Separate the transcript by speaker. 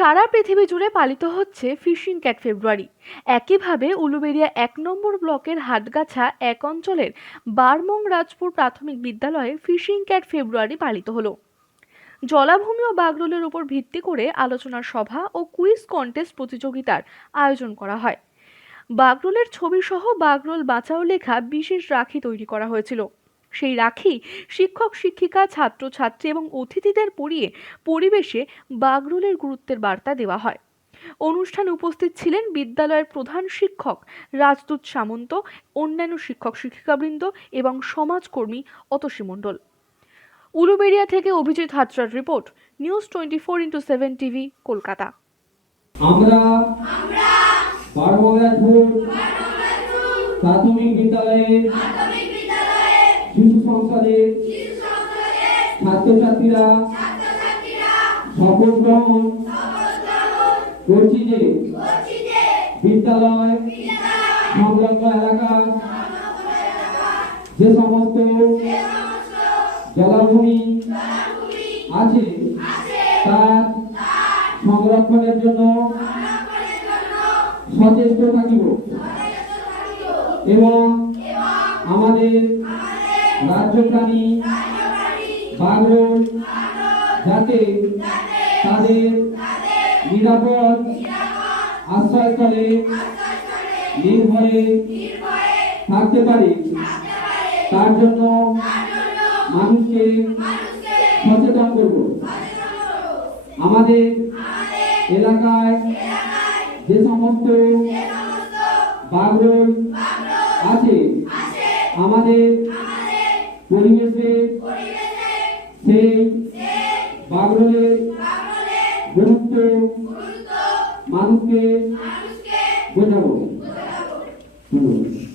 Speaker 1: সারা পৃথিবী জুড়ে পালিত হচ্ছে ফিশিং ক্যাট ফেব্রুয়ারি। একইভাবে উলুবেড়িয়া এক নম্বর ব্লকের হাটগাছা এক অঞ্চলের বারমং রাজপুর প্রাথমিক বিদ্যালয়ে ফিশিং ক্যাট ফেব্রুয়ারি পালিত হলো। জলাভূমি ও বাগরোলের উপর ভিত্তি করে আলোচনা সভা ও কুইজ কন্টেস্ট প্রতিযোগিতার আয়োজন করা হয়। বাগরোলের ছবিসহ বাগরোল বাঁচাও লেখা বিশেষ রাখি তৈরি করা হয়েছিল। সেই রাখি শিক্ষক, শিক্ষিকা ছাত্র ছাত্রী এবং অতিথিদের পড়িয়ে পরিবেশে বাগরুলের গুরুত্বের বার্তা দেওয়া হয়। অনুষ্ঠানে উপস্থিত ছিলেন বিদ্যালয়ের প্রধান শিক্ষক রাজদূত সামন্ত, অন্যান্য শিক্ষক, শিক্ষিকাবৃন্দ এবং সমাজকর্মী অতসী মণ্ডল। উলুবেড়িয়া থেকে Abhijit হাজরার report, news twenty four into seven TV, Kolkata.
Speaker 2: আমরা প্রাথমিক বিদ্যালয়ে শিশু সংসদের ছাত্রছাত্রীরা শপথ গ্রহণ করছি যে বিদ্যালয়, সংলগ্ন এলাকার যে সমস্ত জলাভূমি আছে, তার সংরক্ষণের জন্য সচেষ্ট থাকিব। এবং আমাদের রাজ্য প্রাণী বাগরোল, যাতে তাদের নিরাপদ আশ্রয়স্থলে নির্ভয়ে থাকতে পারে। তার জন্য মানুষকে সচেতন করব। আমাদের এলাকায় যে সমস্ত বাগরোল আছে, আমাদের পরিবেশে সেই বাগরোলের গুরুত্ব? মানুষকে? বোঝাবো। ধন্যবাদ